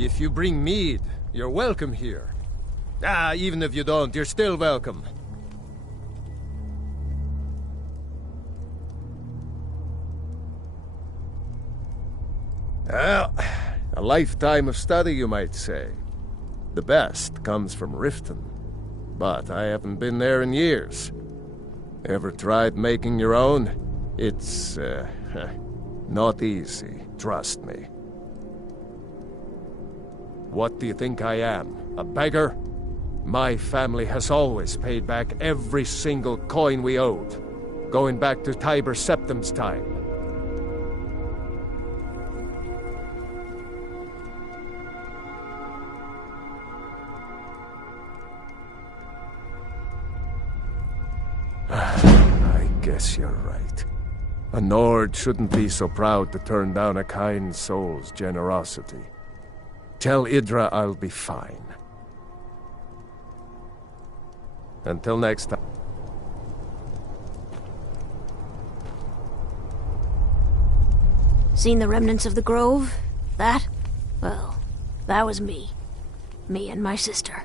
If you bring mead, you're welcome here. Even if you don't, you're still welcome. Well, a lifetime of study, you might say. The best comes from Riften, but I haven't been there in years. Ever tried making your own? It's, not easy, trust me. What do you think I am? A beggar? My family has always paid back every single coin we owed, going back to Tiber Septim's time. I guess you're right. A Nord shouldn't be so proud to turn down a kind soul's generosity. Tell Idra I'll be fine. Until next time. Seen the remnants of the grove? That? Well, that was me. Me and my sister.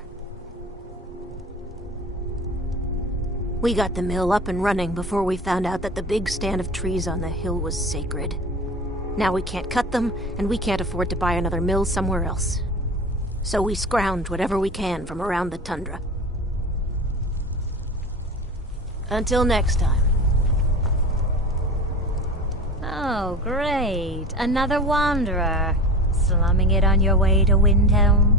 We got the mill up and running before we found out that the big stand of trees on the hill was sacred. Now we can't cut them, and we can't afford to buy another mill somewhere else. So we scrounge whatever we can from around the tundra. Until next time. Oh, great. Another wanderer. Slumming it on your way to Windhelm?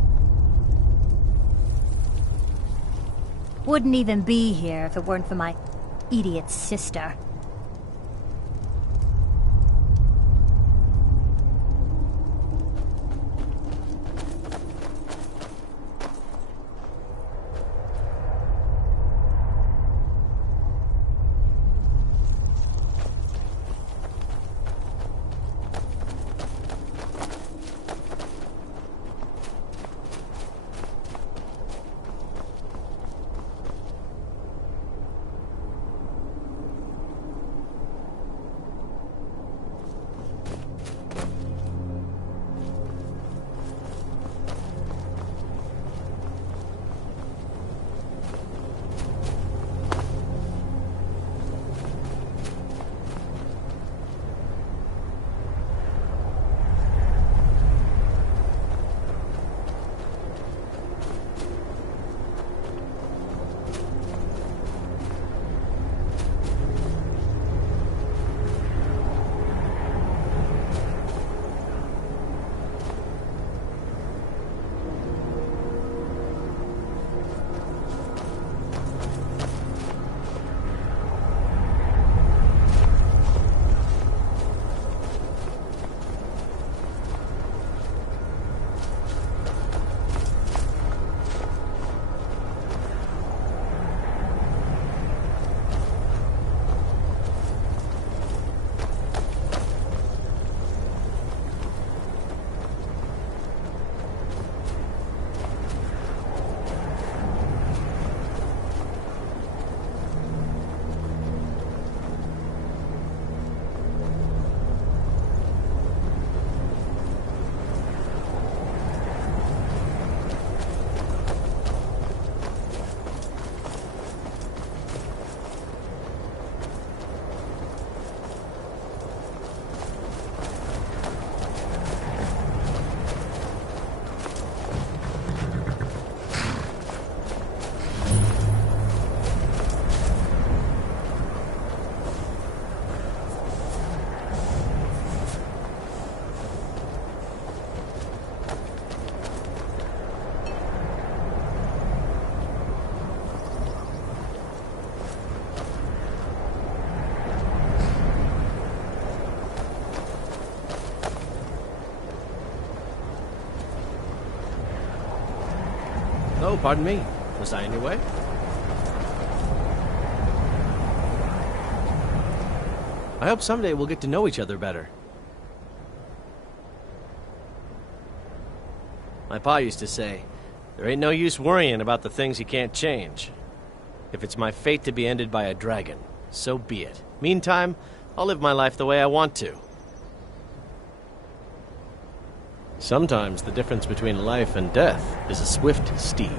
Wouldn't even be here if it weren't for my idiot sister. Oh, pardon me. Was I in your way? I hope someday we'll get to know each other better. My pa used to say, there ain't no use worrying about the things you can't change. If it's my fate to be ended by a dragon, so be it. Meantime, I'll live my life the way I want to. Sometimes the difference between life and death is a swift steed.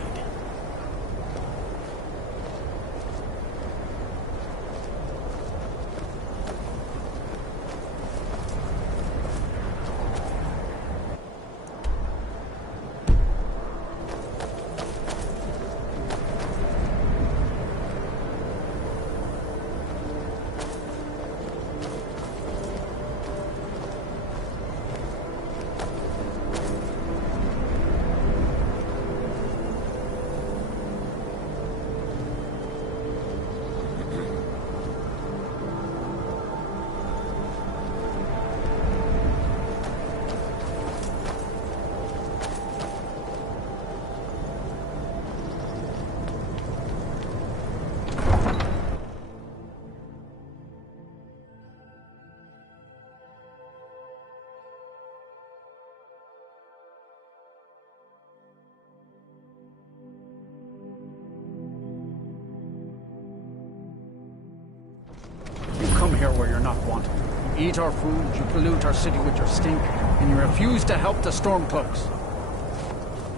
Here where you're not wanted. You eat our food, you pollute our city with your stink, and you refuse to help the Stormcloaks.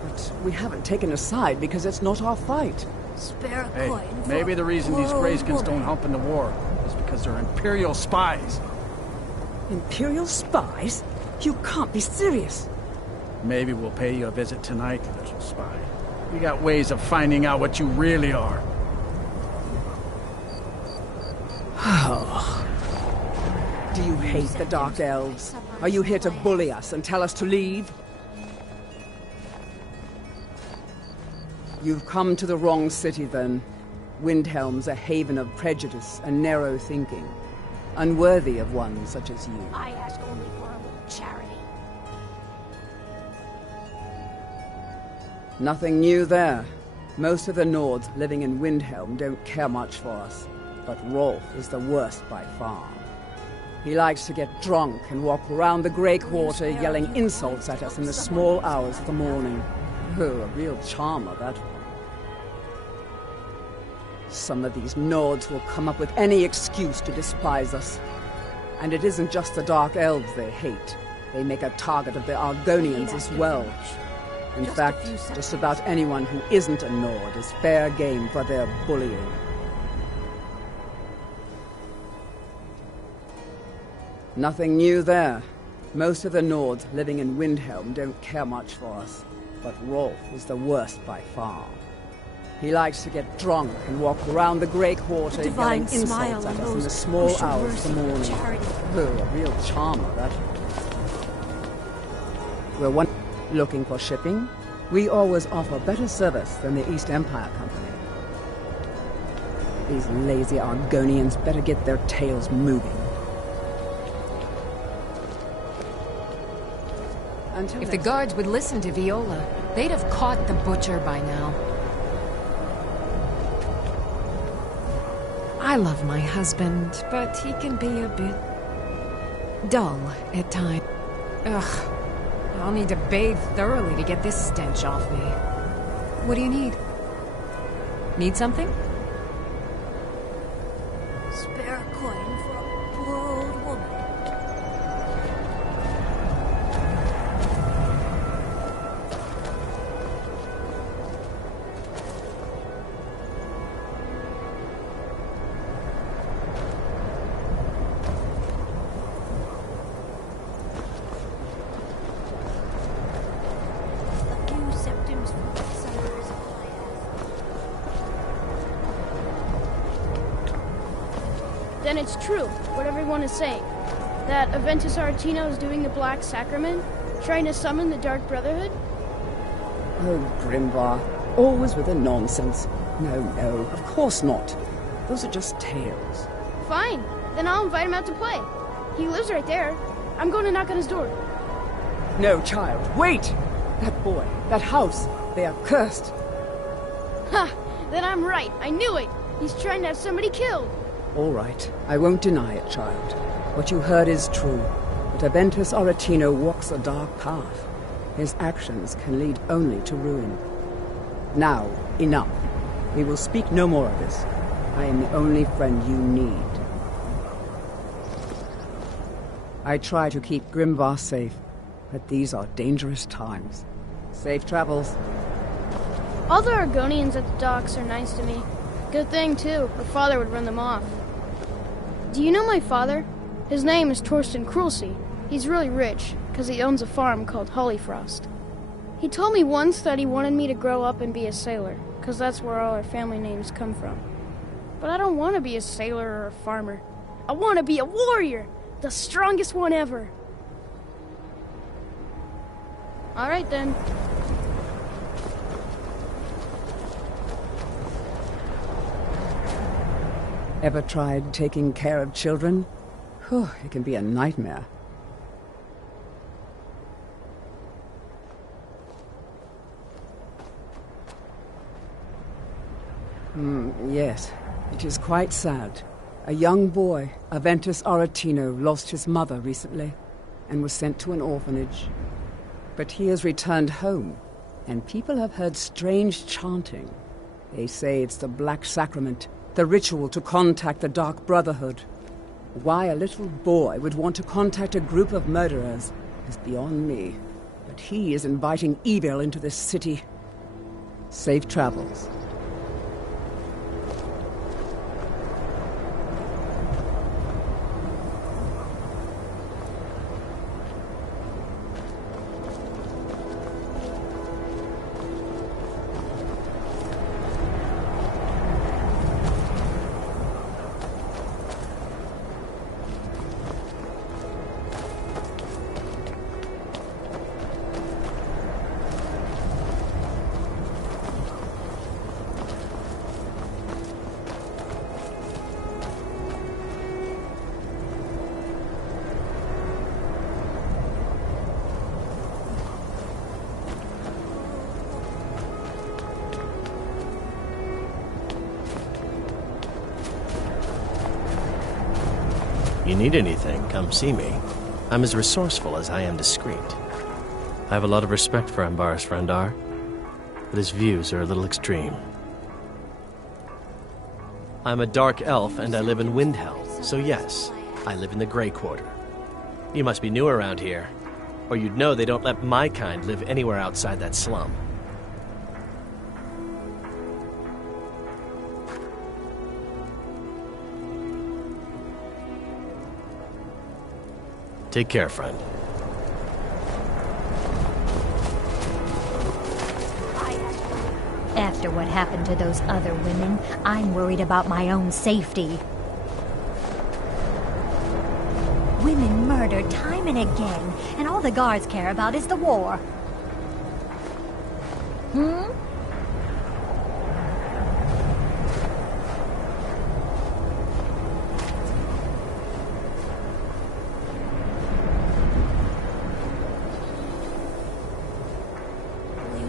But we haven't taken a side because it's not our fight. Spare a Hey, coin. maybe the reason these Greyskins don't woman. help in the war is because they're Imperial spies. Imperial spies? You can't be serious. Maybe we'll pay you a visit tonight, little spy. We got ways of finding out what you really are. Do you hate the Dark Elves? Are you here to bully us and tell us to leave? You've come to the wrong city, then. Windhelm's a haven of prejudice and narrow thinking, unworthy of one such as you. I ask only for a little charity. Nothing new there. Most of the Nords living in Windhelm don't care much for us, but Rolf is the worst by far. He likes to get drunk and walk around the Grey Quarter yelling insults at us in the small hours of the morning. Oh, a real charmer, that one. Some of these Nords will come up with any excuse to despise us. And it isn't just the Dark Elves they hate. They make a target of the Argonians as well. In fact, just about anyone who isn't a Nord is fair game for their bullying. Nothing new there. Most of the Nords living in Windhelm don't care much for us, but Rolf is the worst by far. He likes to get drunk and walk around the Grey Quarter yelling insults at us in the small hours of the morning. Oh, a real charmer, that one. We're looking for shipping. We always offer better service than the East Empire Company. These lazy Argonians better get their tails moving. If the guards would listen to Viola, they'd have caught the butcher by now. I love my husband, but he can be a bit dull at times. Ugh. I'll need to bathe thoroughly to get this stench off me. What do you need? Need something? Spare a coin for a poor old woman. Then it's true, what everyone is saying. That Aventus Aretino is doing the Black Sacrament, trying to summon the Dark Brotherhood? Oh, Grimvar, always with the nonsense. No, of course not. Those are just tales. Fine, then I'll invite him out to play. He lives right there. I'm going to knock on his door. No, child, wait! That boy, that house, they are cursed. Ha! Then I'm right, I knew it! He's trying to have somebody killed! All right, I won't deny it, child. What you heard is true. But Aventus Aretino walks a dark path. His actions can lead only to ruin. Now, enough. We will speak no more of this. I am the only friend you need. I try to keep Grimvar safe, but these are dangerous times. Safe travels. All the Argonians at the docks are nice to me. Good thing, too. Her father would run them off. Do you know my father? His name is Torsten Krulsey. He's really rich, because he owns a farm called Hollyfrost. He told me once that he wanted me to grow up and be a sailor, because that's where all our family names come from. But I don't want to be a sailor or a farmer. I want to be a warrior! The strongest one ever! Alright then. Ever tried taking care of children? Whew, it can be a nightmare. Yes, it is quite sad. A young boy, Aventus Aretino, lost his mother recently and was sent to an orphanage. But he has returned home, and people have heard strange chanting. They say it's the Black Sacrament, the ritual to contact the Dark Brotherhood. Why a little boy would want to contact a group of murderers is beyond me. But he is inviting evil into this city. Safe travels. You need anything, come see me. I'm as resourceful as I am discreet. I have a lot of respect for Ambaris Frandar, but his views are a little extreme. I'm a dark elf and I live in Windhelm, so yes, I live in the Grey Quarter. You must be new around here, or you'd know they don't let my kind live anywhere outside that slum. Take care, friend. After what happened to those other women, I'm worried about my own safety. Women murdered time and again, and all the guards care about is the war.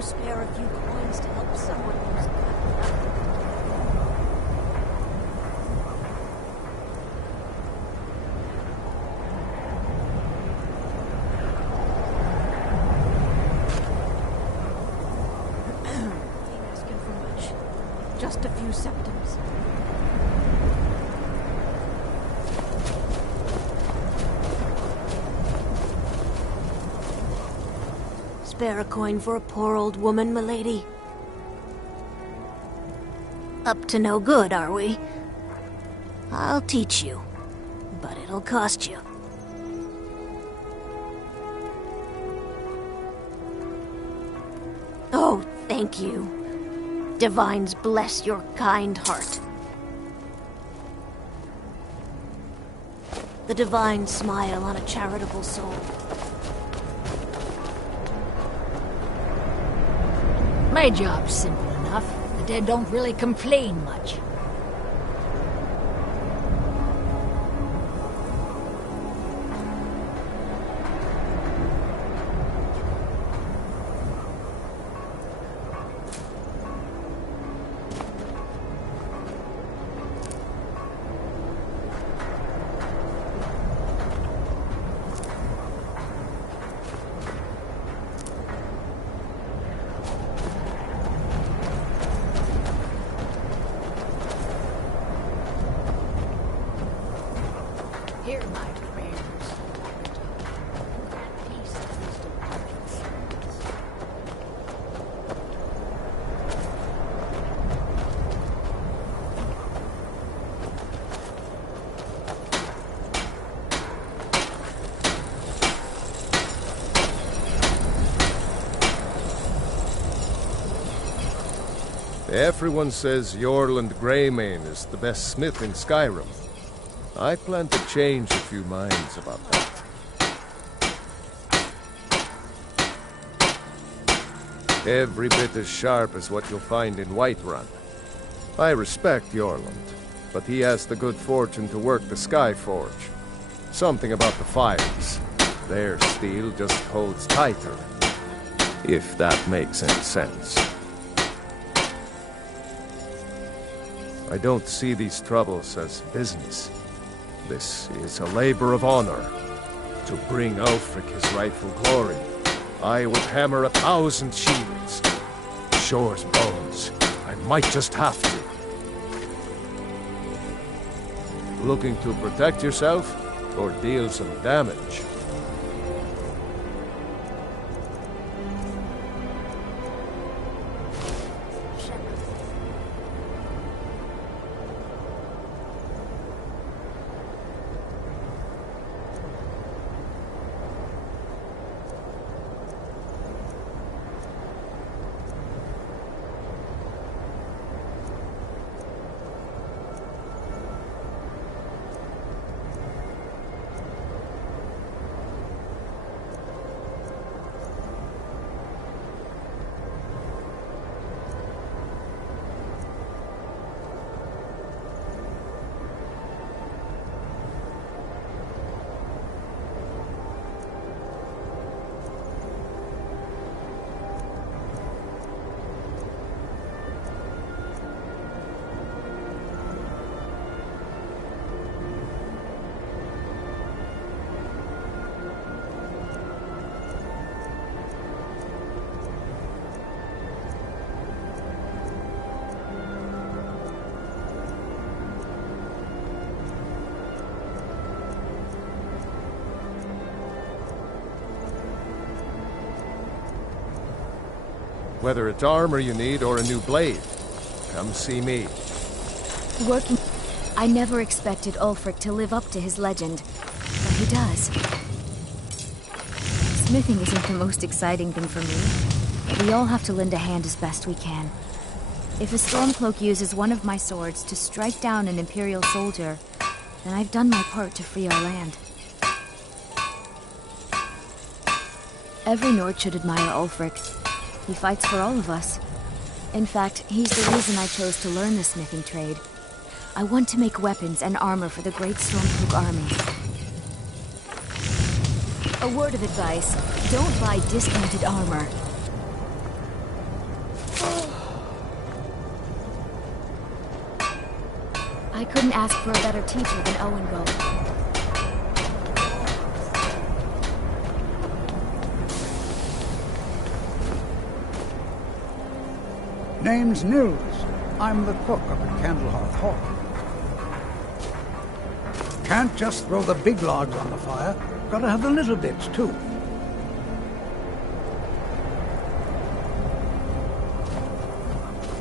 Spare a few coins to help someone who's got nothing. Ain't asking for much. Just a few septims. Spare a coin for a poor old woman, milady? Up to no good, are we? I'll teach you, but it'll cost you. Oh, thank you. Divines bless your kind heart. The divine smile on a charitable soul. My job's simple enough. The dead don't really complain much. Hear my prayers. Grant peace and wisdom. Everyone says Yorland Greymane is the best smith in Skyrim. I plan to change a few minds about that. Every bit as sharp as what you'll find in Whiterun. I respect Yorland, but he has the good fortune to work the Skyforge. Something about the fires. Their steel just holds tighter. If that makes any sense. I don't see these troubles as business. This is a labor of honor. To bring Ulfric his rightful glory, I would hammer 1,000 shields. Shore's bones. I might just have to. Looking to protect yourself, or deal some damage? Whether it's armor you need or a new blade, come see me. Working... I never expected Ulfric to live up to his legend, but he does. Smithing isn't the most exciting thing for me, but we all have to lend a hand as best we can. If a Stormcloak uses one of my swords to strike down an Imperial soldier, then I've done my part to free our land. Every Nord should admire Ulfric. He fights for all of us. In fact, he's the reason I chose to learn the smithing trade. I want to make weapons and armor for the great Stormcloak army. A word of advice, don't buy discounted armor. I couldn't ask for a better teacher than Owengo. Name's Nils. I'm the cook up at Candlehearth Hall. Can't just throw the big logs on the fire. Gotta have the little bits, too.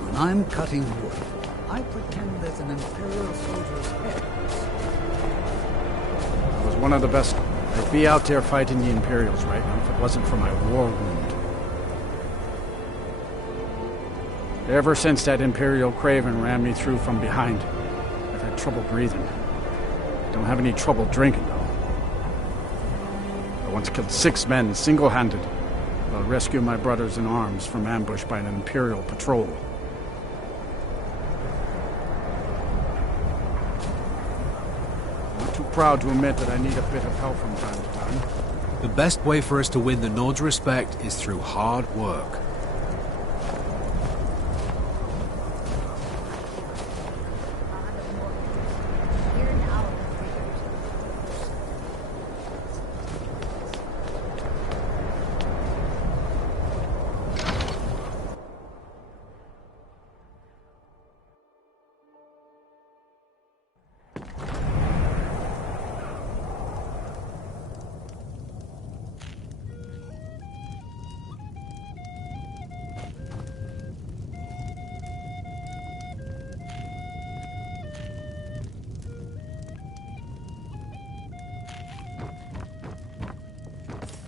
When I'm cutting wood, I pretend there's an Imperial soldier's head. I was one of the best. I'd be out there fighting the Imperials right now if it wasn't for my war wound. Ever since that Imperial Craven ran me through from behind, I've had trouble breathing. Don't have any trouble drinking, though. I once killed 6 men single-handed while rescuing my brothers in arms from ambush by an Imperial patrol. I'm not too proud to admit that I need a bit of help from time to time. The best way for us to win the Nord's respect is through hard work.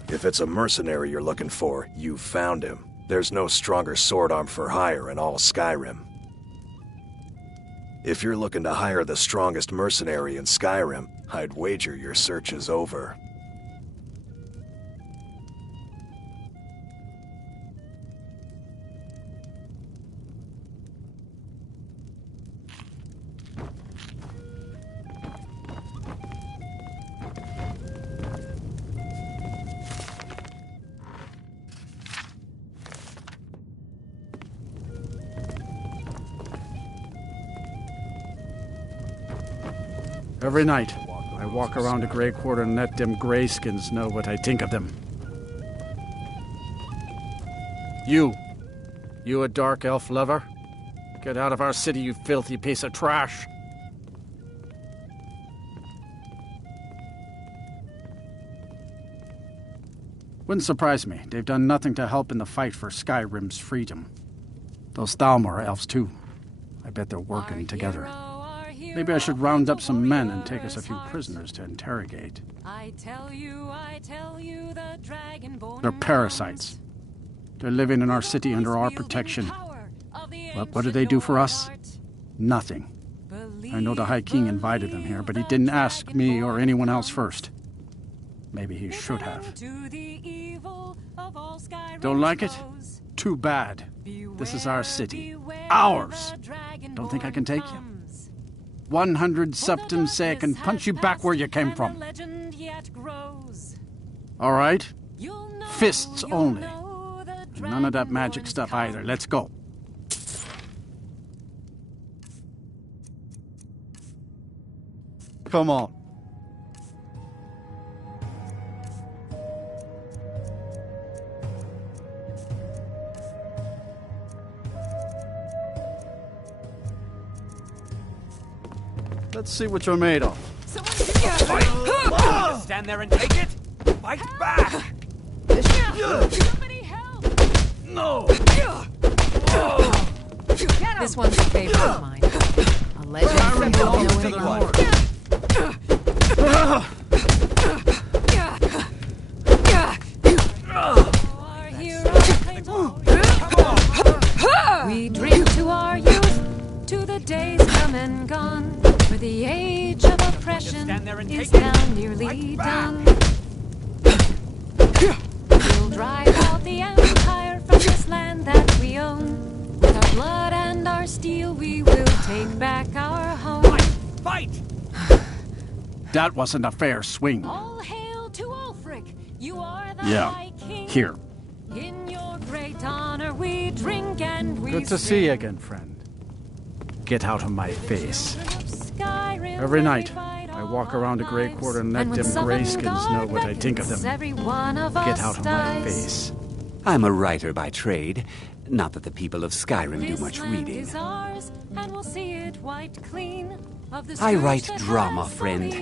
If it's a mercenary you're looking for, you've found him. There's no stronger sword arm for hire in all Skyrim. If you're looking to hire the strongest mercenary in Skyrim, I'd wager your search is over. Every night, I walk around the Grey Quarter and let them greyskins know what I think of them. You a dark elf lover? Get out of our city, you filthy piece of trash! Wouldn't surprise me. They've done nothing to help in the fight for Skyrim's freedom. Those Thalmor are elves too. I bet they're working together. Maybe I should round up some men and take us a few prisoners to interrogate. They're parasites. They're living in our city under our protection. But what do they do for us? Nothing. I know the High King invited them here, but he didn't ask me or anyone else first. Maybe he should have. Don't like it? Too bad. This is our city. Ours! Don't think I can take you? 100 septums say I can punch you back where you came from. All right? Fists only. And none of that magic stuff either. Let's go. Come on. Let's see what you're made of. Fight! Stand there and take it? Fight back! Somebody help! No! This one's a favorite of mine. A legend from belongs to the We drink to our youth, to the days come and gone, where the age of oppression is now nearly done. We'll drive out the empire from this land that we own. With our blood and our steel, we will take back our home. Fight! That wasn't a fair swing. All hail to Ulfric, you are the High King. Here. In your great honor we drink and we Good to see you again, friend. Get out of my face. Every night, I walk around the Grey Quarter and let them greyskins know what I think of them. Get out of my face. I'm a writer by trade. Not that the people of Skyrim do much reading. I write drama, friend.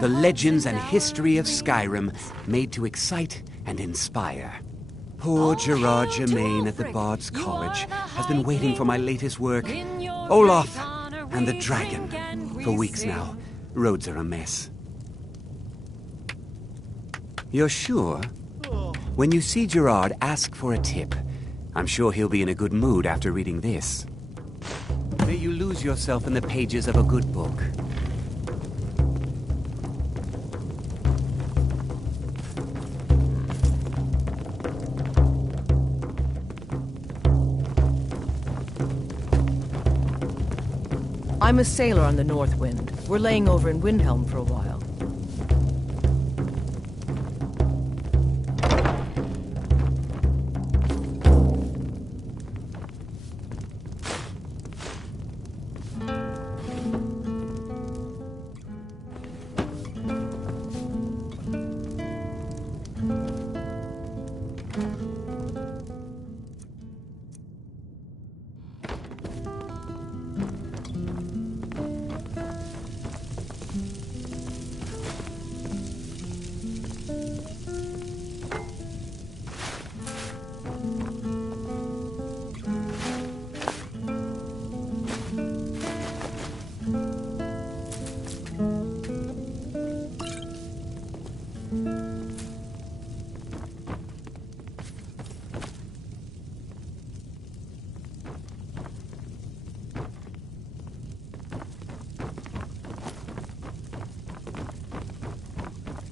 The legends and history of Skyrim, made to excite and inspire. Poor Gerard Germain at the Bard's College has been waiting for my latest work, Olaf and the Dragon, for weeks now. Roads are a mess. You're sure? When you see Gerard, ask for a tip. I'm sure he'll be in a good mood after reading this. May you lose yourself in the pages of a good book. I'm a sailor on the North Wind. We're laying over in Windhelm for a while.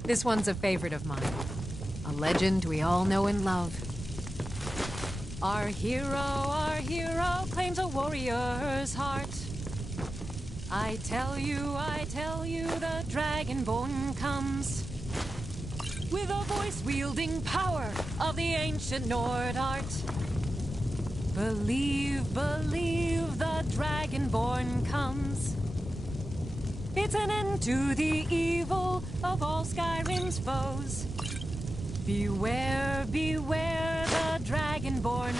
This one's a favorite of mine. A legend we all know and love. Our hero claims a warrior's heart. I tell you, the Dragonborn comes with a voice-wielding power of the ancient Nord art. Believe, the Dragonborn comes. It's an end to the evil of all Skyrim's foes. Beware, the Dragonborn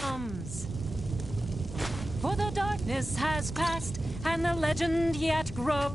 comes. For the darkness has passed, and the legend yet grows.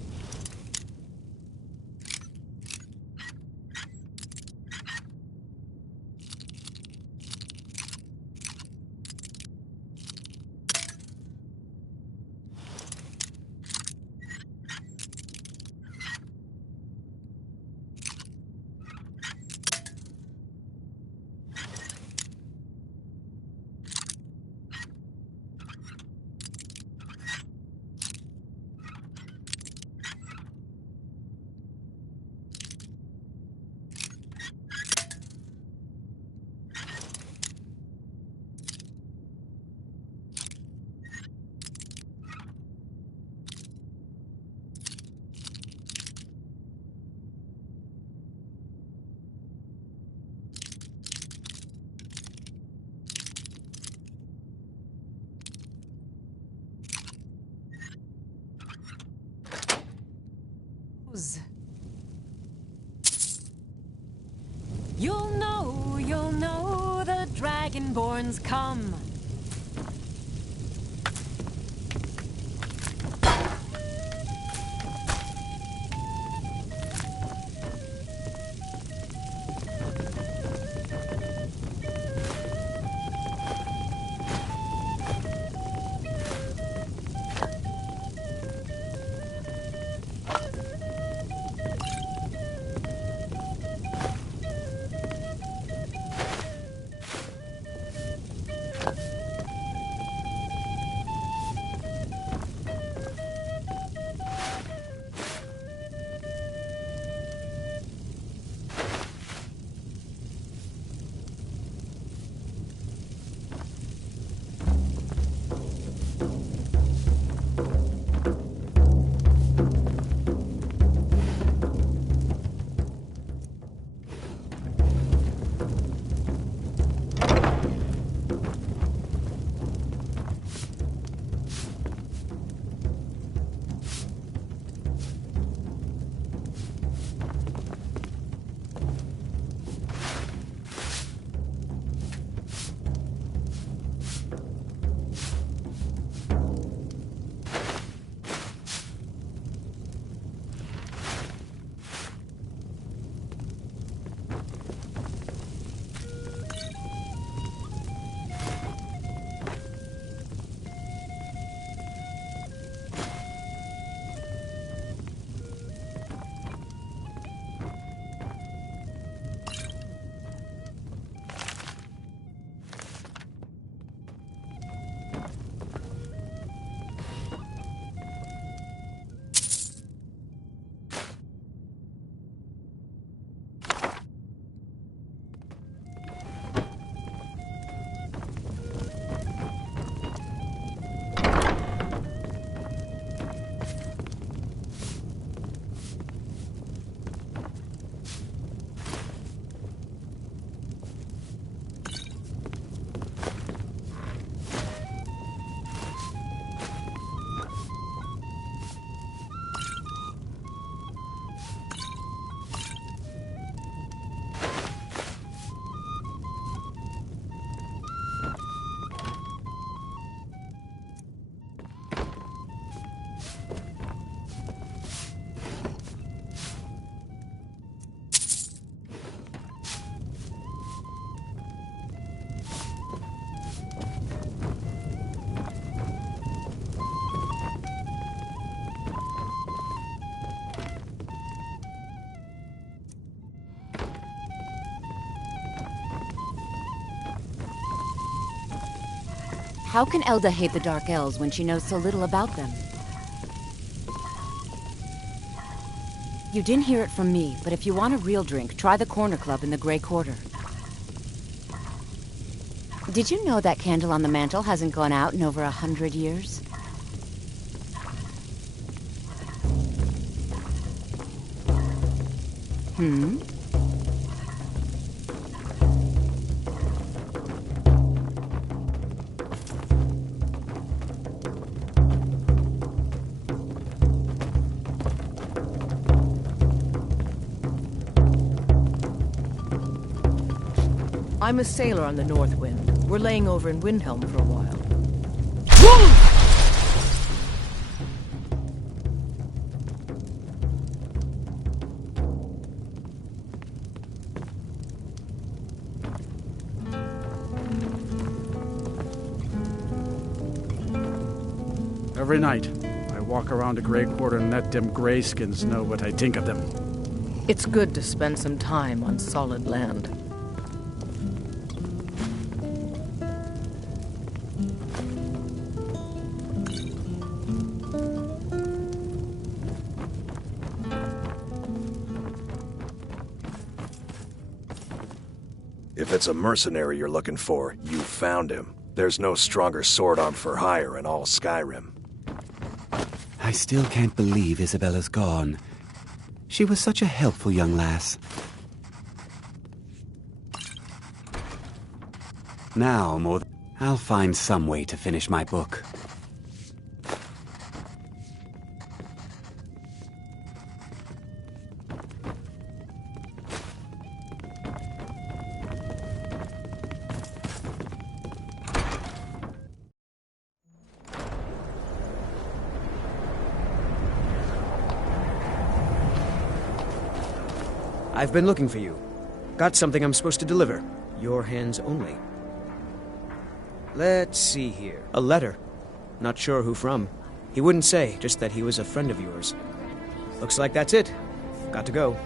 You'll know the Dragonborns come. How can Elda hate the Dark Elves when she knows so little about them? You didn't hear it from me, but if you want a real drink, try the Corner Club in the Grey Quarter. Did you know that candle on the mantel hasn't gone out in over 100 years? Hmm? I'm a sailor on the North Wind. We're laying over in Windhelm for a while. Every night, I walk around the Grey Quarter and let them grayskins know what I think of them. It's good to spend some time on solid land. If it's a mercenary you're looking for, you found him. There's no stronger sword arm for hire in all Skyrim. I still can't believe Isabella's gone. She was such a helpful young lass. Now, more I'll find some way to finish my book. I've been looking for you. Got something I'm supposed to deliver. Your hands only. Let's see here. A letter. Not sure who from. He wouldn't say, just that he was a friend of yours. Looks like that's it. Got to go.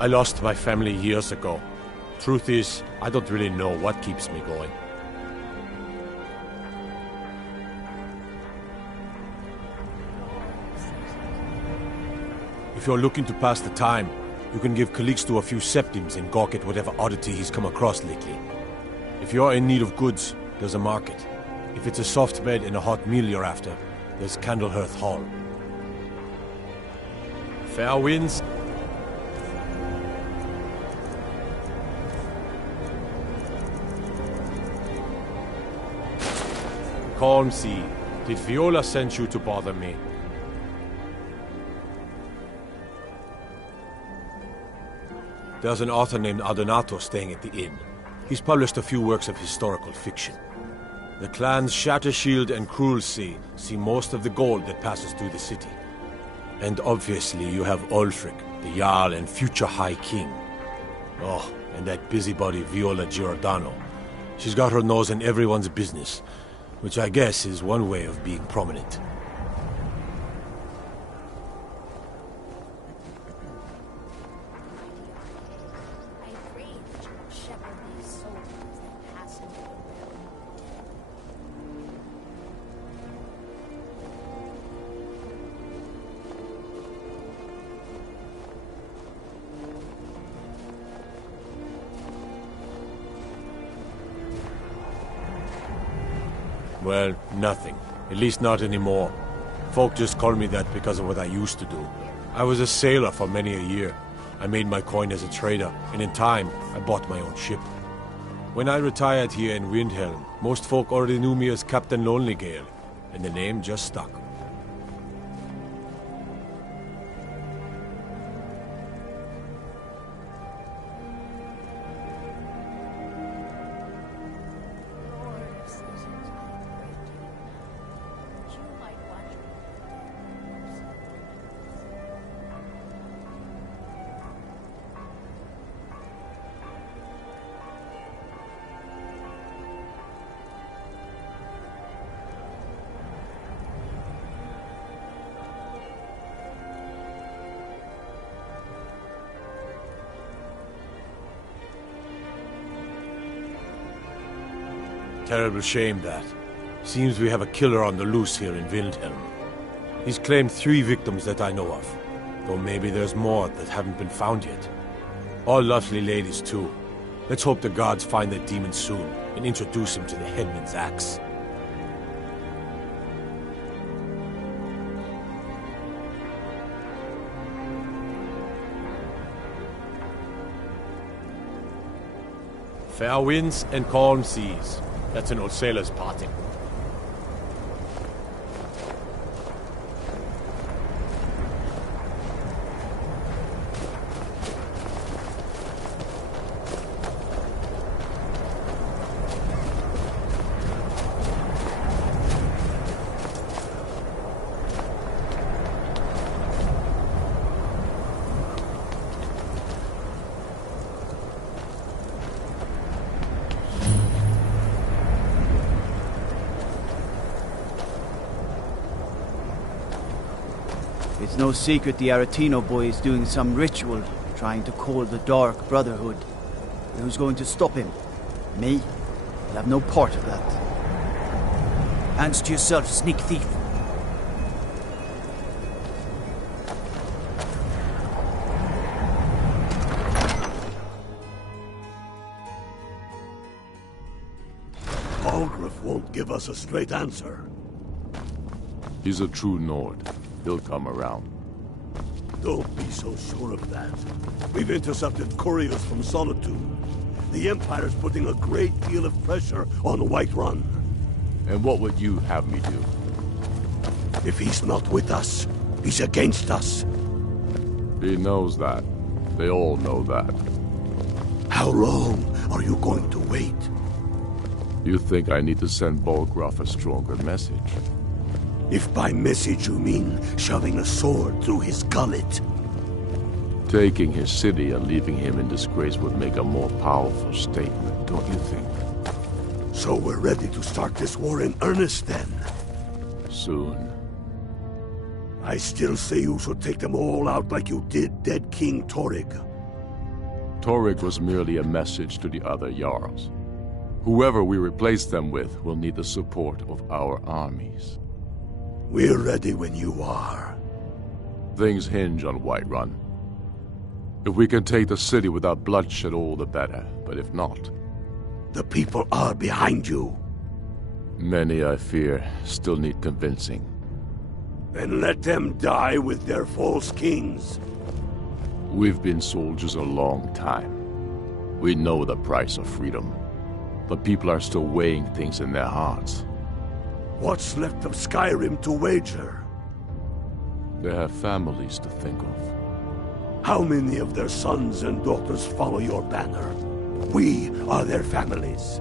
I lost my family years ago. Truth is, I don't really know what keeps me going. If you're looking to pass the time, you can give Calixto a few septims and gawk at whatever oddity he's come across lately. If you're in need of goods, there's a market. If it's a soft bed and a hot meal you're after, there's Candlehearth Hall. Fair winds. Calm Sea, did Viola send you to bother me? There's an author named Adonato staying at the inn. He's published a few works of historical fiction. The clans Shattershield and Cruelsea see most of the gold that passes through the city. And obviously you have Ulfric, the Jarl and future High King. Oh, and that busybody Viola Giordano. She's got her nose in everyone's business, which I guess is one way of being prominent. Well, nothing. At least not anymore. Folk just call me that because of what I used to do. I was a sailor for many a year. I made my coin as a trader, and in time, I bought my own ship. When I retired here in Windhelm, most folk already knew me as Captain Lonelygale, and the name just stuck. Terrible shame, that. Seems we have a killer on the loose here in Windhelm. He's claimed 3 victims that I know of, though maybe there's more that haven't been found yet. All lovely ladies, too. Let's hope the gods find that demon soon and introduce him to the headman's axe. Fair winds and calm seas. That's an old sailor's parting. It's no secret the Aretino boy is doing some ritual, trying to call the Dark Brotherhood. But who's going to stop him? Me? I'll have no part of that. Hands to yourself, sneak thief. Algrif won't give us a straight answer. He's a true Nord. He'll come around. Don't be so sure of that. We've intercepted couriers from Solitude. The Empire's putting a great deal of pressure on Whiterun. And what would you have me do? If he's not with us, he's against us. He knows that. They all know that. How long are you going to wait? You think I need to send Bolgraf a stronger message? If by message you mean shoving a sword through his gullet. Taking his city and leaving him in disgrace would make a more powerful statement, don't you think? So we're ready to start this war in earnest then? Soon. I still say you should take them all out like you did dead King Torrig. Torrig was merely a message to the other Jarls. Whoever we replace them with will need the support of our armies. We're ready when you are. Things hinge on Whiterun. If we can take the city without bloodshed, all the better. But if not... The people are behind you. Many, I fear, still need convincing. Then let them die with their false kings. We've been soldiers a long time. We know the price of freedom. But people are still weighing things in their hearts. What's left of Skyrim to wager? They have families to think of. How many of their sons and daughters follow your banner? We are their families.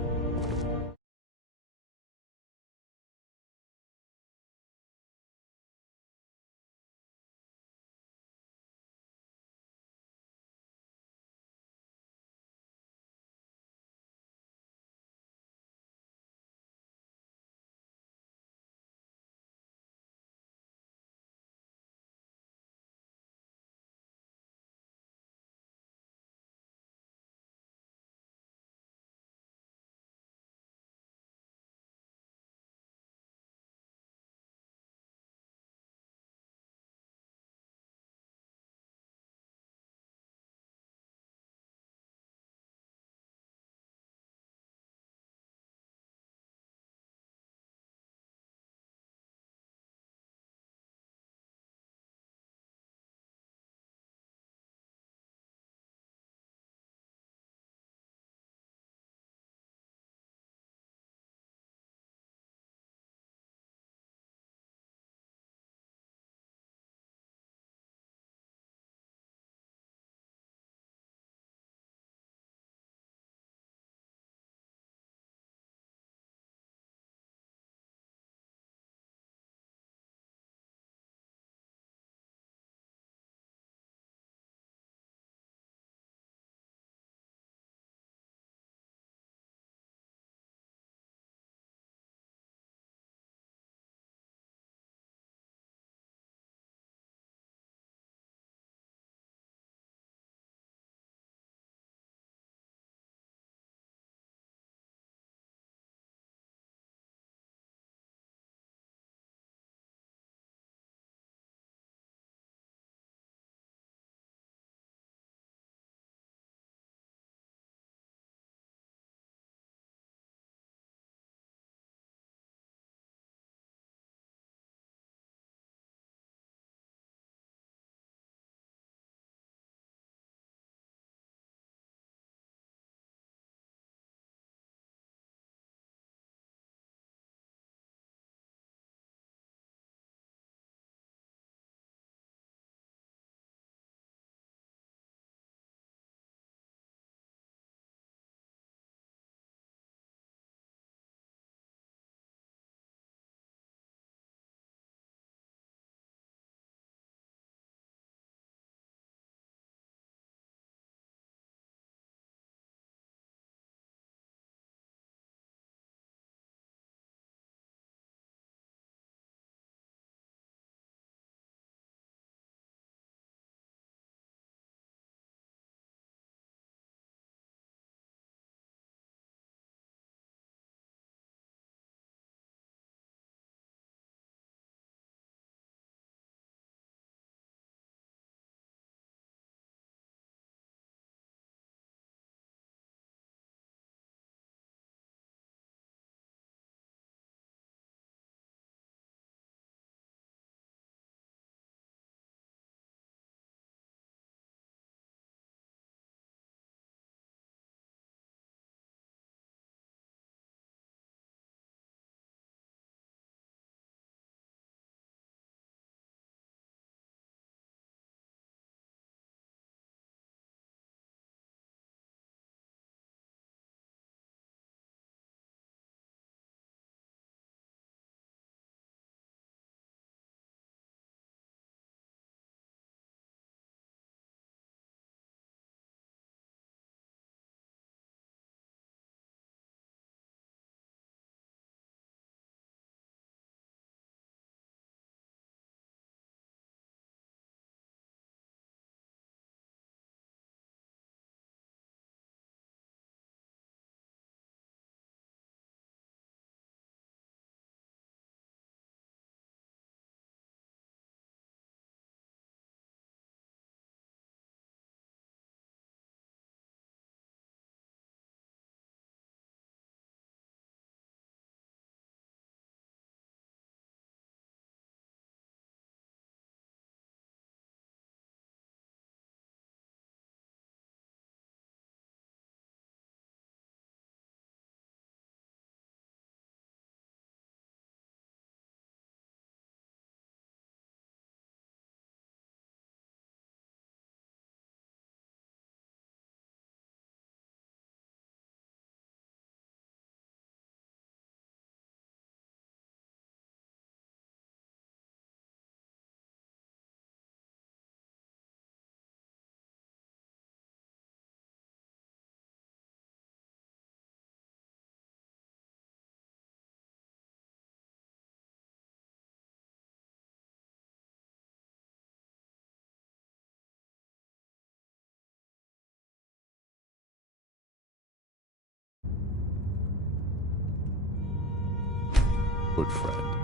Good friend.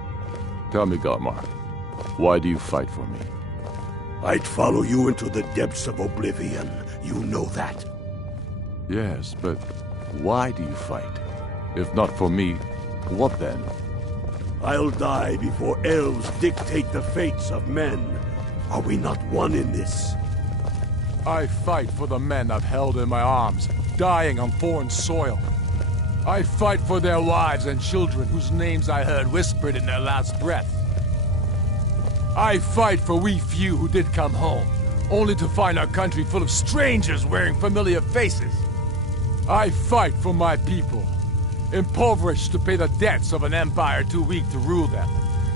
Tell me, Galmar, why do you fight for me? I'd follow you into the depths of oblivion. You know that. Yes, but why do you fight? If not for me, what then? I'll die before elves dictate the fates of men. Are we not one in this? I fight for the men I've held in my arms, dying on foreign soil. I fight for their wives and children whose names I heard whispered in their last breath. I fight for we few who did come home, only to find our country full of strangers wearing familiar faces. I fight for my people, impoverished to pay the debts of an empire too weak to rule them,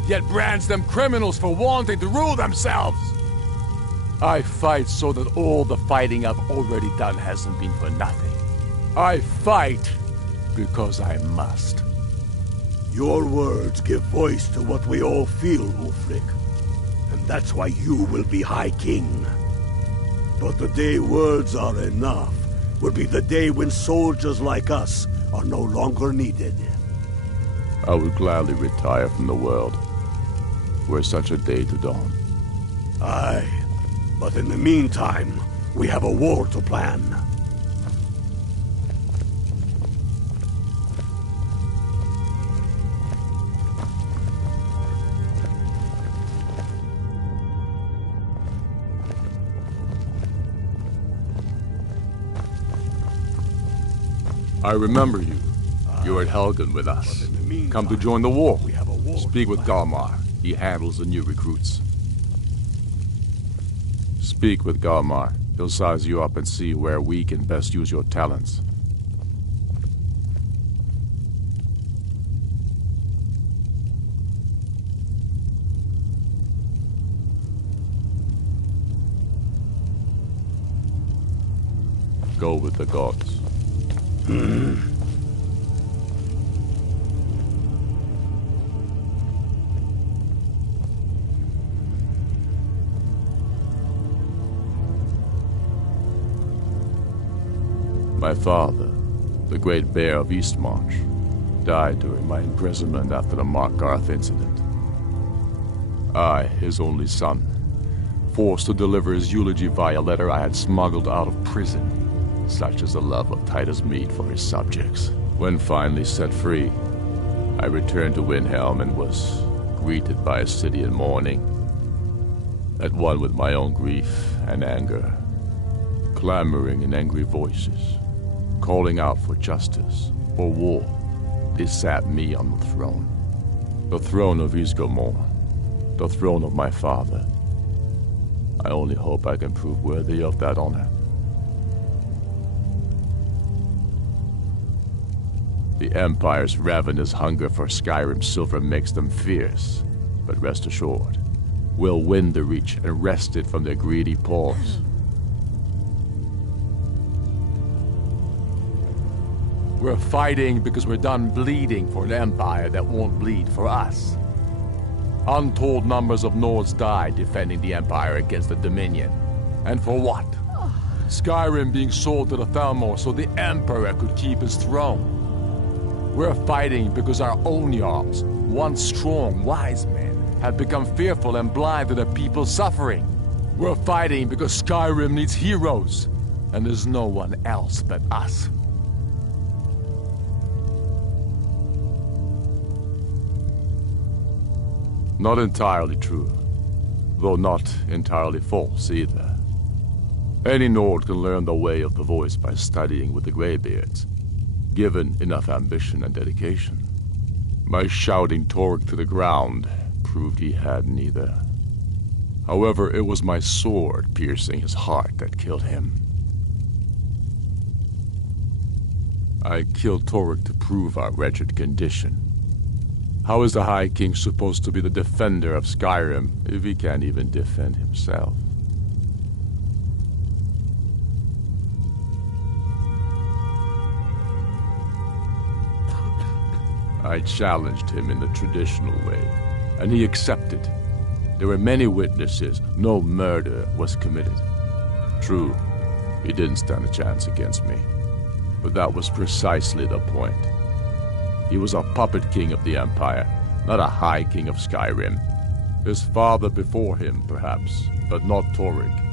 yet brands them criminals for wanting to rule themselves. I fight so that all the fighting I've already done hasn't been for nothing. I fight because I must. Your words give voice to what we all feel, Ulfric. And that's why you will be High King. But the day words are enough will be the day when soldiers like us are no longer needed. I would gladly retire from the world, were such a day to dawn. Aye, but in the meantime, we have a war to plan. I remember you. You were at Helgen with us. Come to join the war. Speak with Galmar. He handles the new recruits. Speak with Galmar. He'll size you up and see where we can best use your talents. Go with the gods. My father, the Great Bear of Eastmarch, died during my imprisonment after the Markarth incident. I, his only son, forced to deliver his eulogy via letter I had smuggled out of prison. Such is the love of Titus meat for his subjects. When finally set free, I returned to Windhelm and was greeted by a city in mourning, at one with my own grief and anger, clamoring in angry voices, calling out for justice, for war. They sat me on the throne of Ysgramor, the throne of my father. I only hope I can prove worthy of that honor. The Empire's ravenous hunger for Skyrim silver makes them fierce, but rest assured, we'll win the Reach and wrest it from their greedy paws. We're fighting because we're done bleeding for an Empire that won't bleed for us. Untold numbers of Nords died defending the Empire against the Dominion. And for what? Skyrim being sold to the Thalmor so the Emperor could keep his throne. We're fighting because our own Jarls, once strong, wise men, have become fearful and blind to the people's suffering. We're fighting because Skyrim needs heroes, and there's no one else but us. Not entirely true, though not entirely false either. Any Nord can learn the way of the voice by studying with the Greybeards, given enough ambition and dedication. My shouting Torg to the ground proved he had neither. However, it was my sword piercing his heart that killed him. I killed Torg to prove our wretched condition. How is the High King supposed to be the defender of Skyrim if he can't even defend himself? I challenged him in the traditional way, and he accepted. There were many witnesses. No murder was committed. True, he didn't stand a chance against me, but that was precisely the point. He was a puppet king of the Empire, not a High King of Skyrim. His father before him, perhaps, but not Torrig.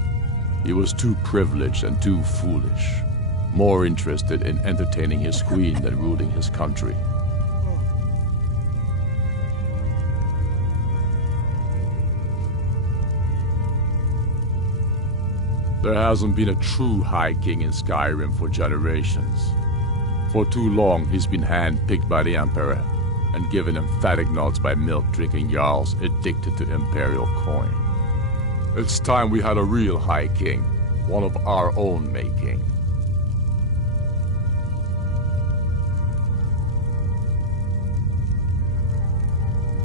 He was too privileged and too foolish, more interested in entertaining his queen than ruling his country. There hasn't been a true High King in Skyrim for generations. For too long, he's been hand-picked by the Emperor and given emphatic nods by milk-drinking Jarls addicted to Imperial coin. It's time we had a real High King, one of our own making.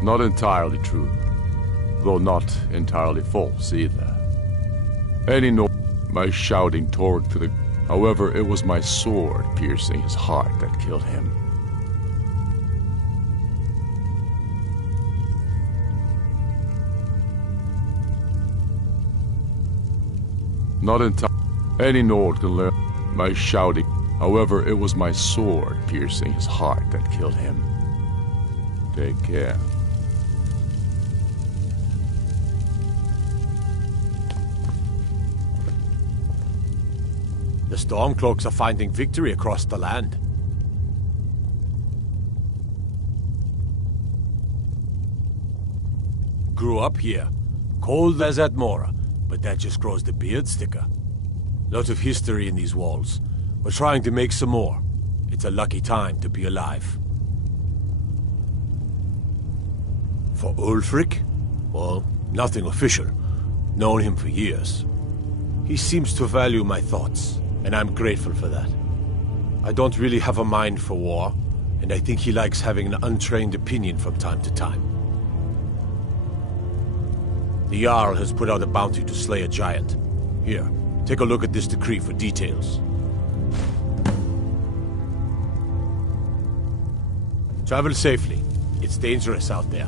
Not entirely true, though not entirely false either. Any no my shouting Torg to the... However, it was my sword piercing his heart that killed him. Not entirely. Any Nord can learn my shouting. However, it was my sword piercing his heart that killed him. Take care. The Stormcloaks are finding victory across the land. Grew up here, cold as Admora, but that just grows the beard sticker. Lot of history in these walls. We're trying to make some more. It's a lucky time to be alive. For Ulfric? Well, nothing official. Known him for years. He seems to value my thoughts, and I'm grateful for that. I don't really have a mind for war, and I think he likes having an untrained opinion from time to time. The Jarl has put out a bounty to slay a giant. Here, take a look at this decree for details. Travel safely. It's dangerous out there.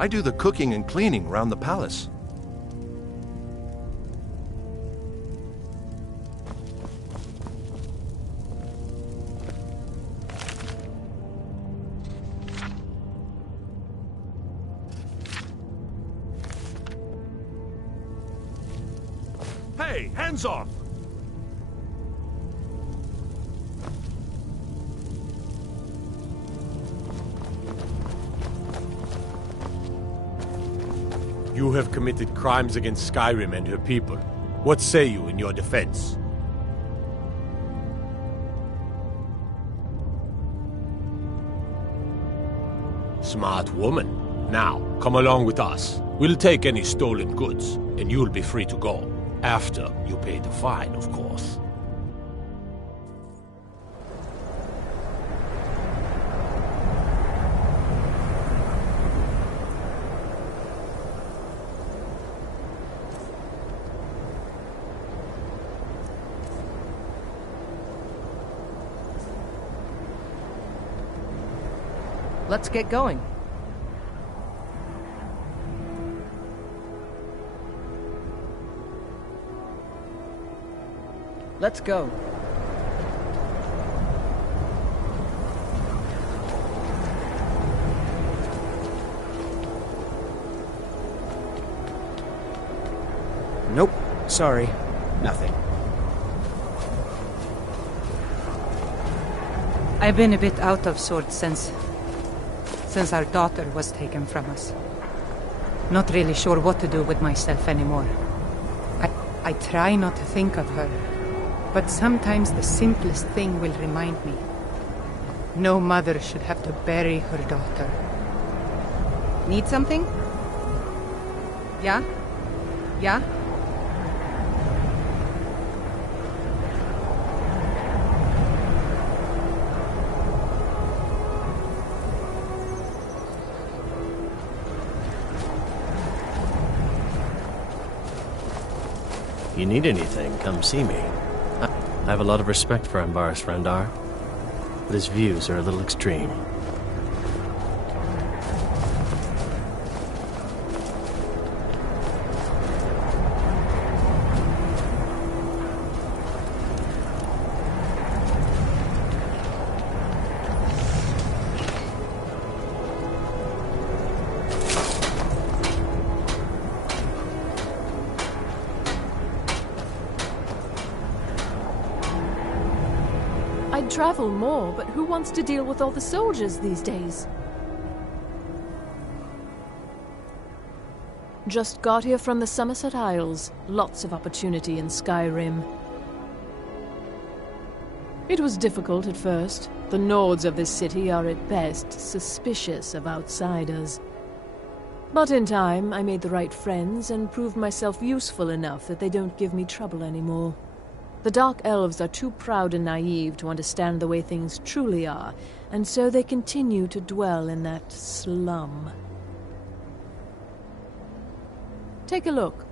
I do the cooking and cleaning around the palace. Hey, hands off! You have committed crimes against Skyrim and her people. What say you in your defense? Smart woman. Now, come along with us. We'll take any stolen goods, and you'll be free to go. After you pay the fine, of course. Let's get going. Let's go. Nope. Sorry. Nothing. I've been a bit out of sorts since our daughter was taken from us. Not really sure what to do with myself anymore. I try not to think of her, but sometimes the simplest thing will remind me. No mother should have to bury her daughter. Need something? Yeah? Yeah? You need anything, come see me. I have a lot of respect for Ambaris Frandar, but his views are a little extreme. I'd travel more, but who wants to deal with all the soldiers these days? Just got here from the Somerset Isles. Lots of opportunity in Skyrim. It was difficult at first. The Nords of this city are at best suspicious of outsiders. But in time, I made the right friends and proved myself useful enough that they don't give me trouble anymore. The Dark Elves are too proud and naive to understand the way things truly are, and so they continue to dwell in that slum. Take a look.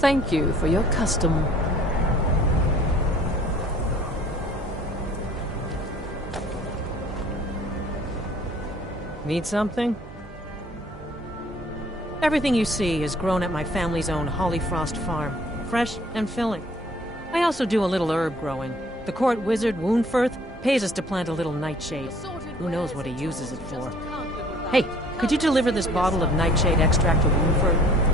Thank you for your custom. Need something? Everything you see is grown at my family's own Hollyfrost farm. Fresh and filling. I also do a little herb growing. The court wizard, Woundfirth, pays us to plant a little nightshade. Who knows what he uses it for? Hey, could you deliver this bottle of nightshade extract to Woundfirth?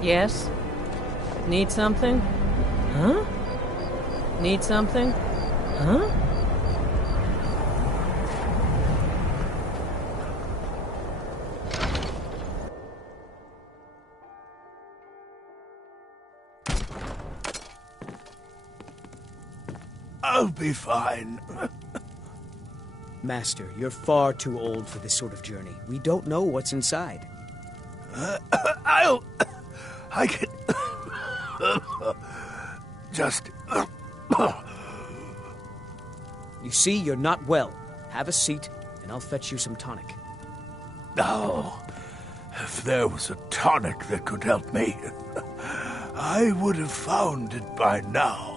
Yes? Need something? Huh? Need something? Huh? I'll be fine. Master, you're far too old for this sort of journey. We don't know what's inside. I can... just... You see, you're not well. Have a seat, and I'll fetch you some tonic. Oh, if there was a tonic that could help me, I would have found it by now.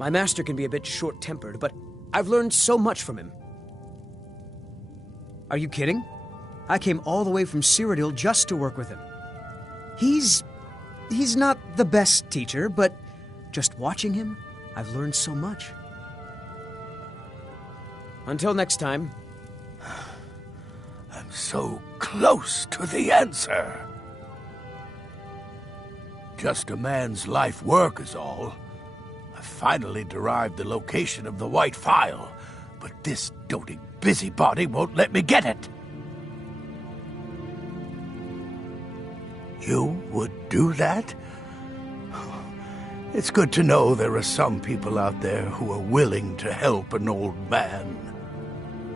My master can be a bit short-tempered, but I've learned so much from him. Are you kidding? I came all the way from Cyrodiil just to work with him. He's not the best teacher, but just watching him, I've learned so much. Until next time. I'm so close to the answer. Just a man's life work is all. I finally derived the location of the White Phial, but this doting busybody won't let me get it. You would do that? It's good to know there are some people out there who are willing to help an old man.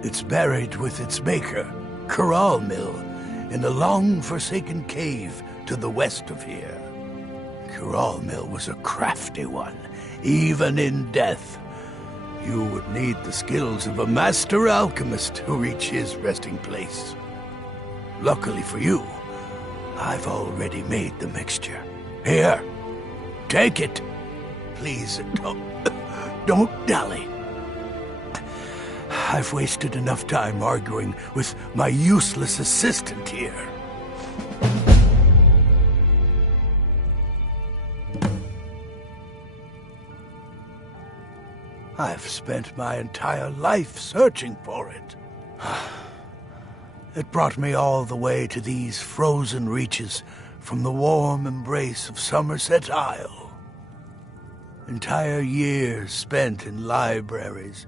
It's buried with its maker, Coralmill, in a long-forsaken cave to the west of here. Coralmill was a crafty one, even in death. You would need the skills of a master alchemist to reach his resting place. Luckily for you, I've already made the mixture. Here, take it. Please, don't dally. I've wasted enough time arguing with my useless assistant here. I've spent my entire life searching for it. It brought me all the way to these frozen reaches from the warm embrace of Somerset Isle. Entire years spent in libraries,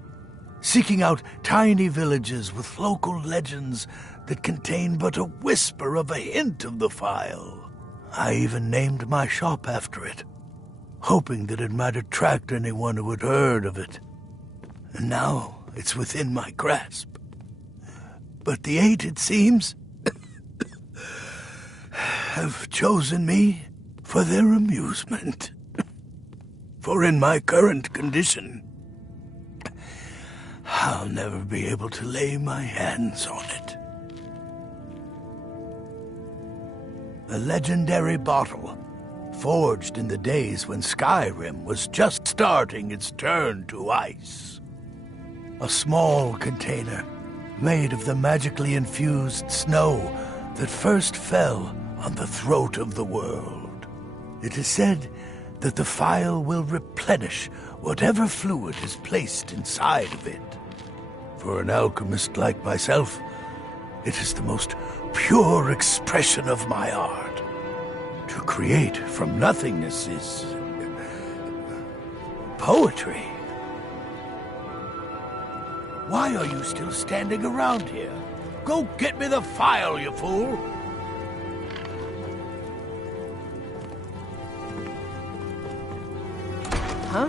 seeking out tiny villages with local legends that contain but a whisper of a hint of the Phial. I even named my shop after it, hoping that it might attract anyone who had heard of it. And now it's within my grasp. But the Eight, it seems, have chosen me for their amusement. For in my current condition, I'll never be able to lay my hands on it. A legendary bottle, forged in the days when Skyrim was just starting its turn to ice. A small container made of the magically infused snow that first fell on the throat of the world. It is said that the Phial will replenish whatever fluid is placed inside of it. For an alchemist like myself, it is the most pure expression of my art. To create from nothingness is poetry. Why are you still standing around here? Go get me the Phial, you fool! Huh?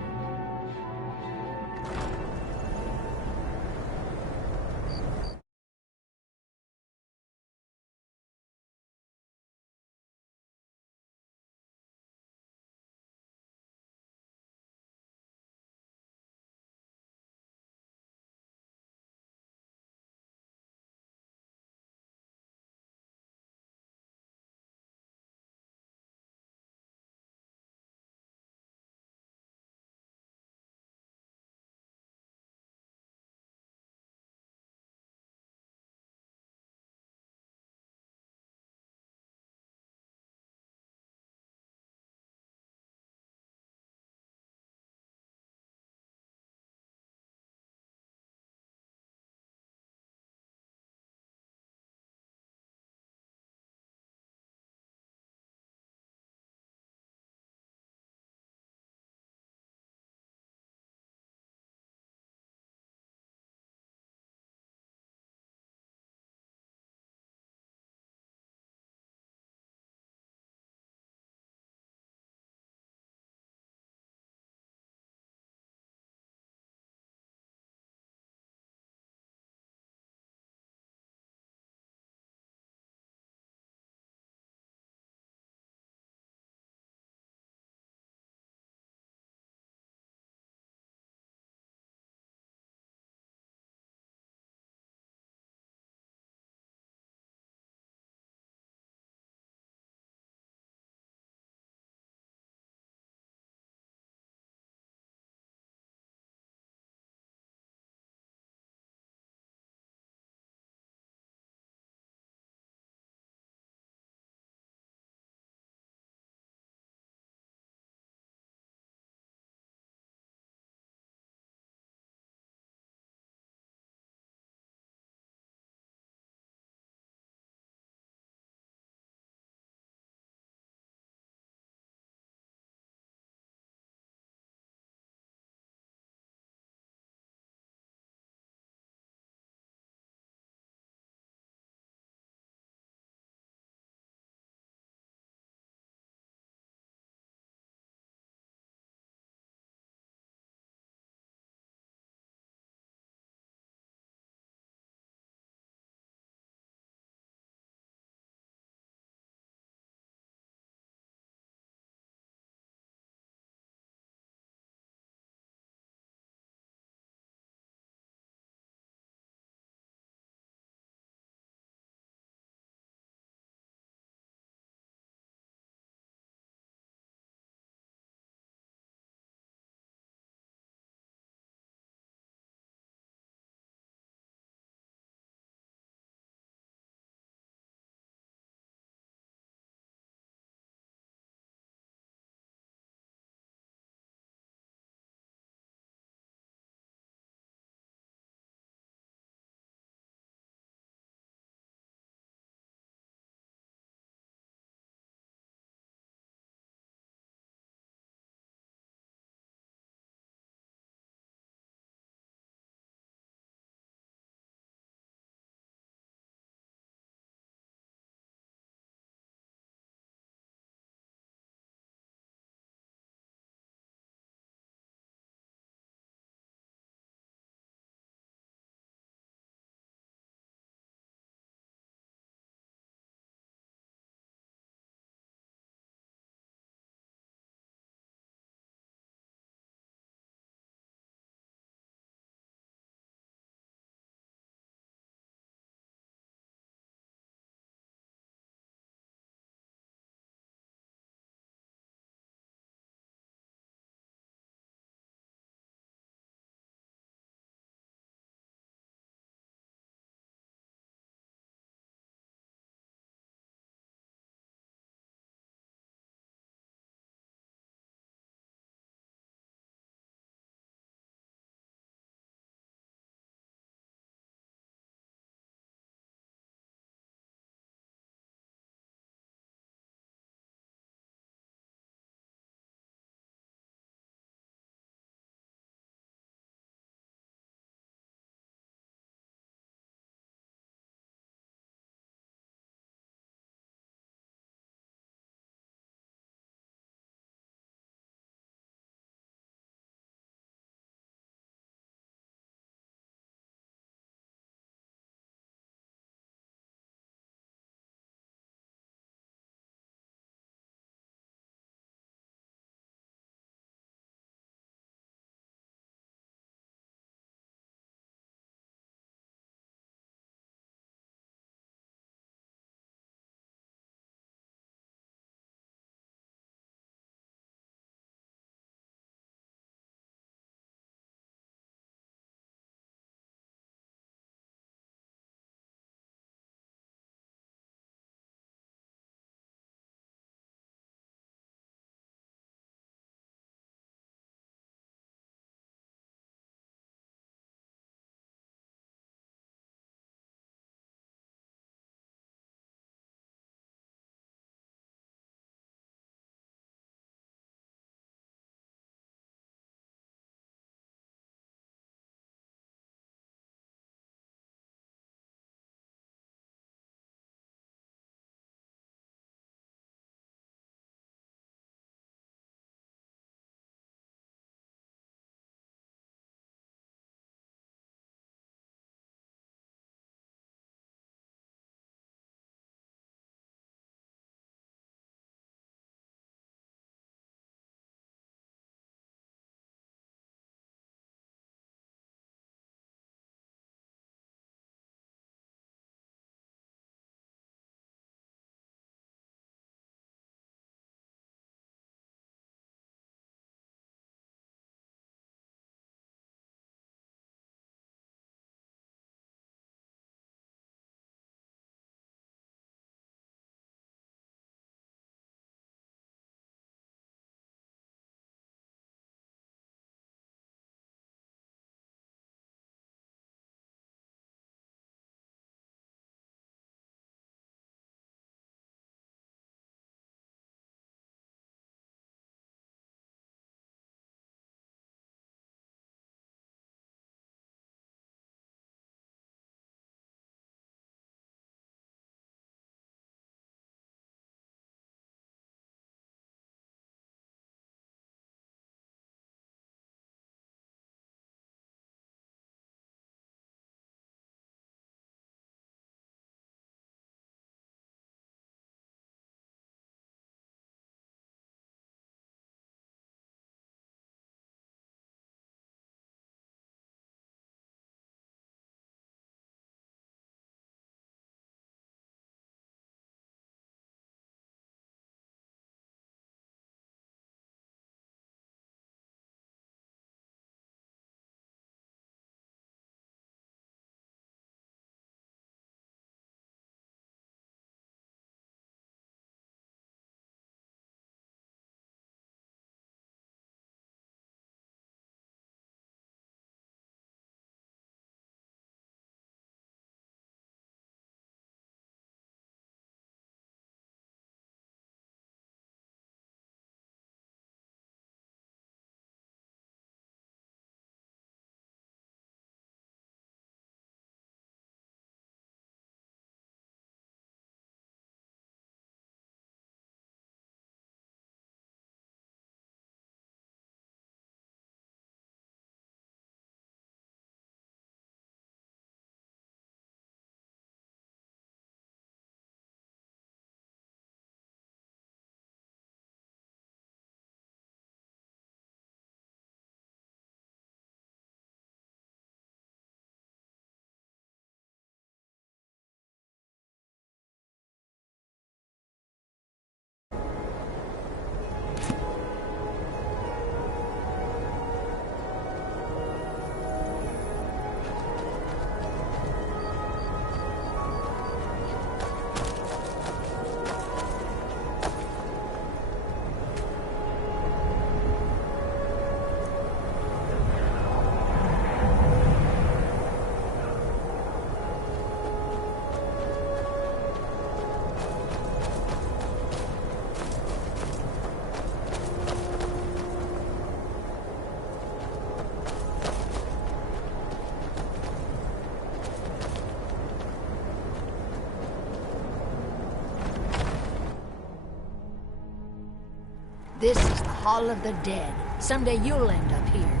This is the Hall of the Dead. Someday you'll end up here.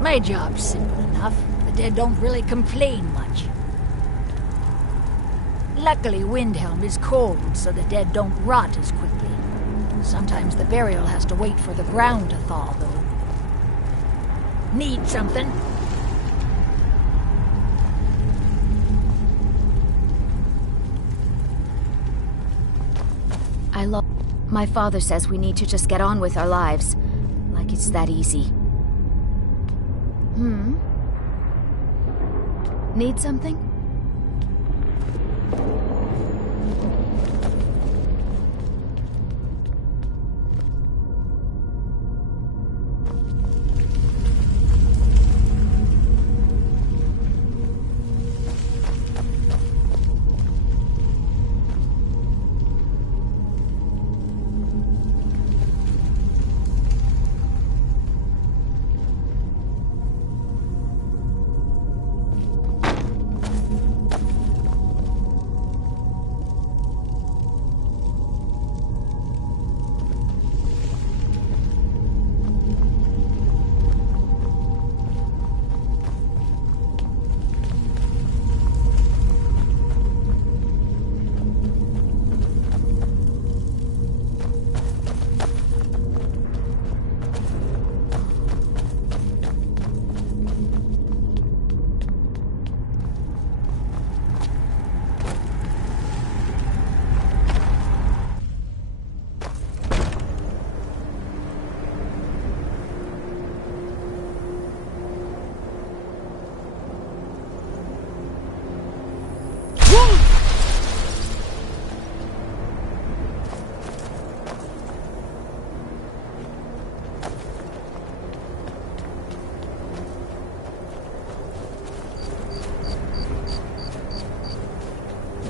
My job's simple enough. The dead don't really complain much. Luckily, Windhelm is cold, so the dead don't rot as quickly. Sometimes the burial has to wait for the ground to thaw, though. Need something? My father says we need to just get on with our lives. Like it's that easy. Need something?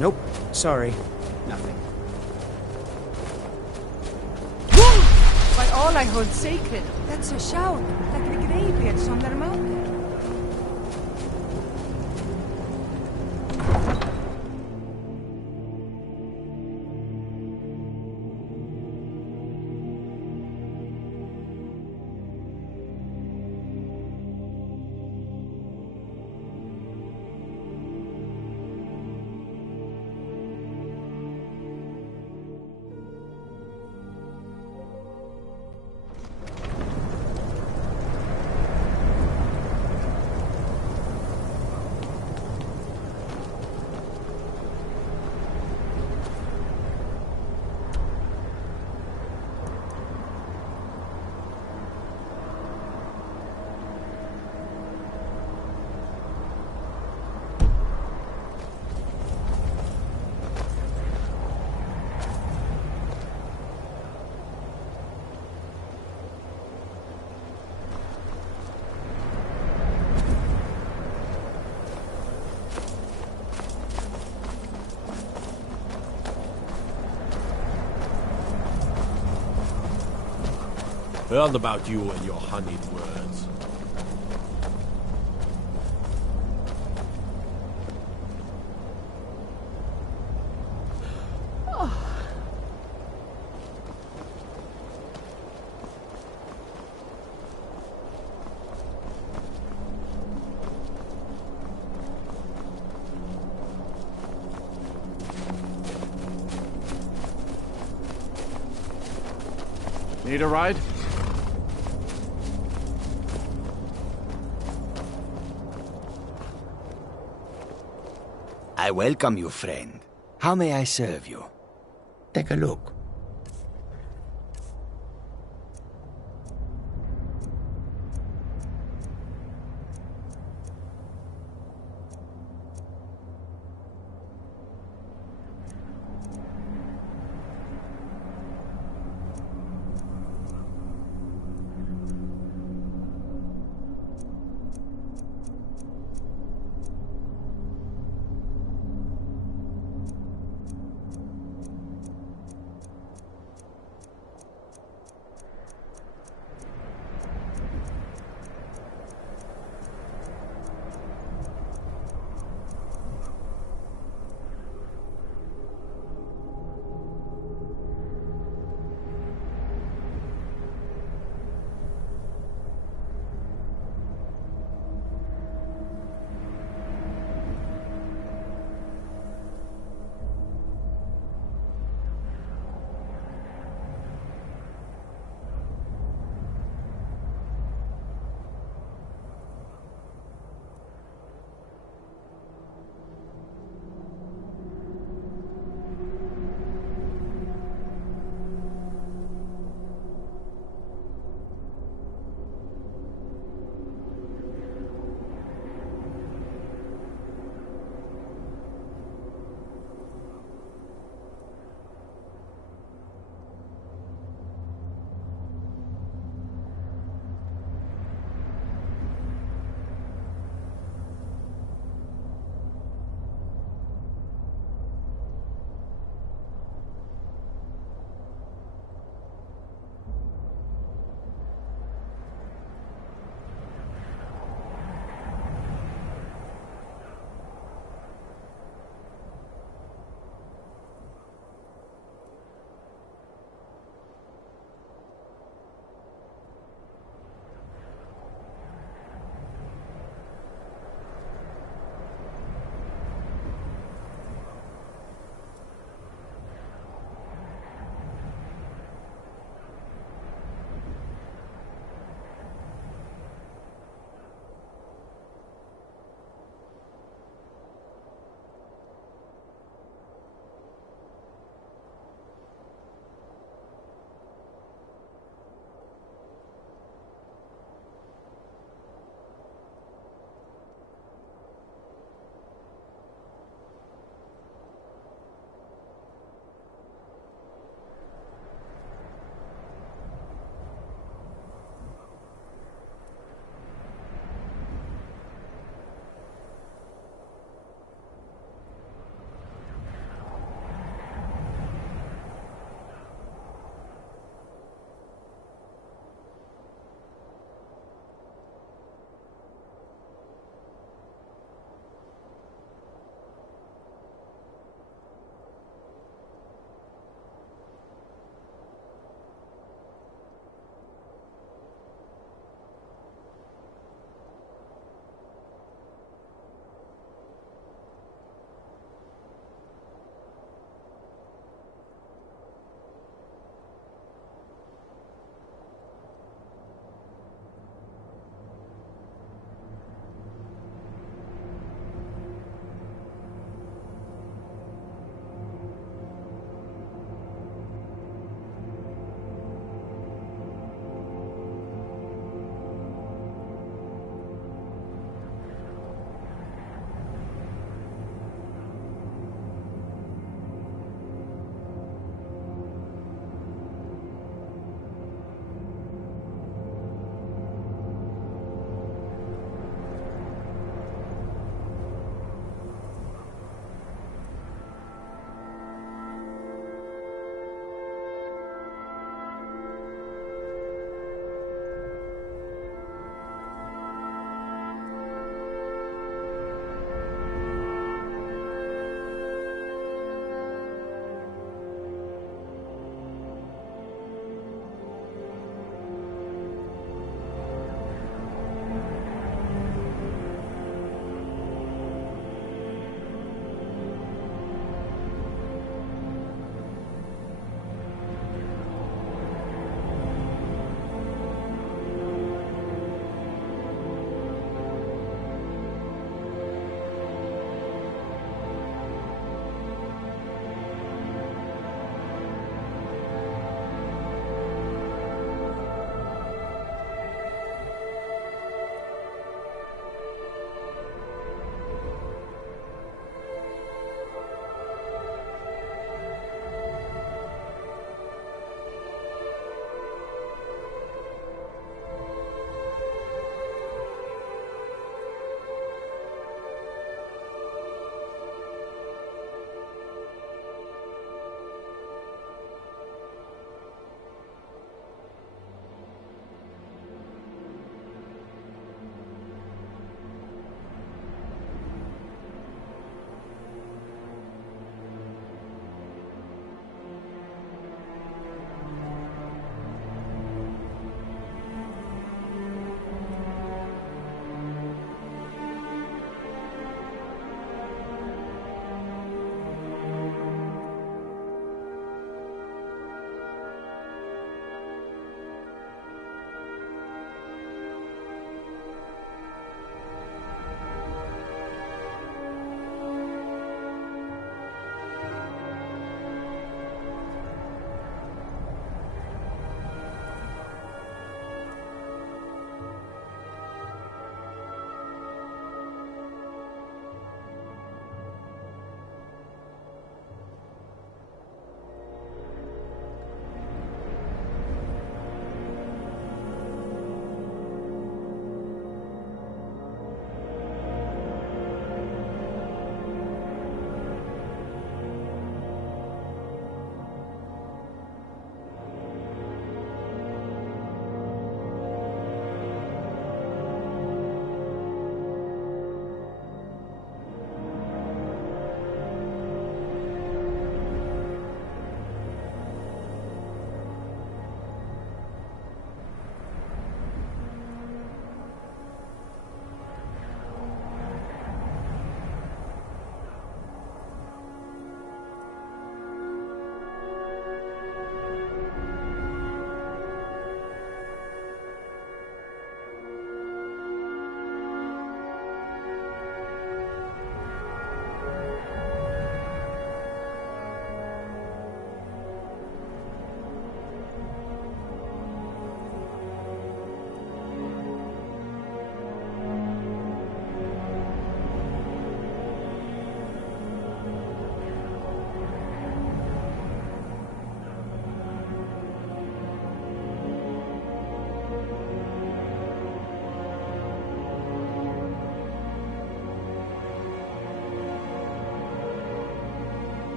Nope. Sorry. Nothing. By all I hold sacred, that's a shout, like the graveyards on their mountain. Heard about you and your honeyed words. Need a ride? I welcome you, friend. How may I serve you? Take a look.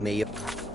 May you...